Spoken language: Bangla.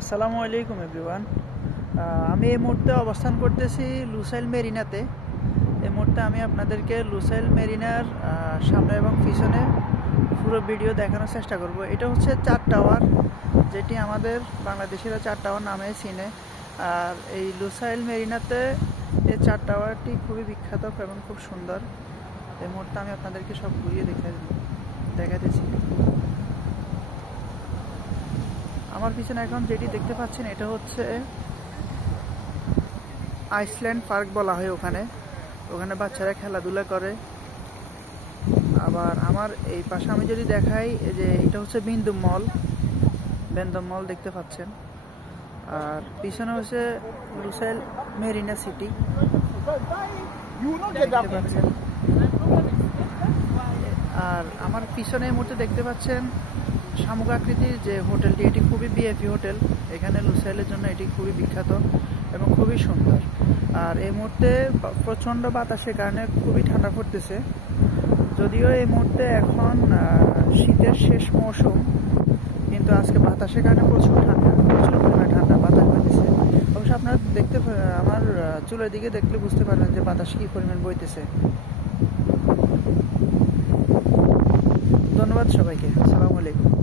আসসালামু আলাইকুম এভরিওয়ান। আমি এই মুহূর্তে অবস্থান করতেছি লুসাইল মেরিনাতে। এই মুহূর্তে আমি আপনাদেরকে লুসাইল মেরিনার সামনে এবং পিছনে পুরো ভিডিও দেখানোর চেষ্টা করব। এটা হচ্ছে 4 টাওয়ার, যেটি আমাদের বাংলাদেশিরা 4 টাওয়ার নামে চিনে। আর এই লুসাইল মেরিনাতে এই 4 টাওয়ারটি খুবই বিখ্যাত এবং খুব সুন্দর। এই মুহূর্তে আমি আপনাদেরকে সব ঘুরিয়ে দেখাতেছি। আমার পিছনে এখন যেটি দেখতে পাচ্ছেন এটা হচ্ছে আইসল্যান্ড পার্ক বলা হয়। ওখানে বাচ্চারা খেলাধুলা করে। আবার আমার এই পাশে আমি যদি দেখাই, এই যে এটা হচ্ছে বেন্দম মল দেখতে পাচ্ছেন। আর পিছনে হচ্ছে লুসাইল মেরিনা সিটি দেখতে পাচ্ছেন। আর আমার পিছনে এই মুহূর্তে দেখতে পাচ্ছেন শামুক আকৃতির যে হোটেলটি, এটি খুবই ভিআইপি হোটেল। এখানে লুসাইলের জন্য এটি খুবই বিখ্যাত এবং খুবই সুন্দর। আর এই মুহূর্তে প্রচণ্ড বাতাসের কারণে খুবই ঠান্ডা পড়তেছে। যদিও এই মুহূর্তে এখন শীতের শেষ মৌসুম, কিন্তু আজকে বাতাসের কারণে প্রচুর পরিমাণে ঠান্ডা বাতাস বইতেছে। অবশ্য আপনারা আমার চুলের দিকে দেখলে বুঝতে পারবেন যে বাতাস কী পরিমাণ বইতেছে। ধন্যবাদ সবাইকে। আসসালামু আলাইকুম।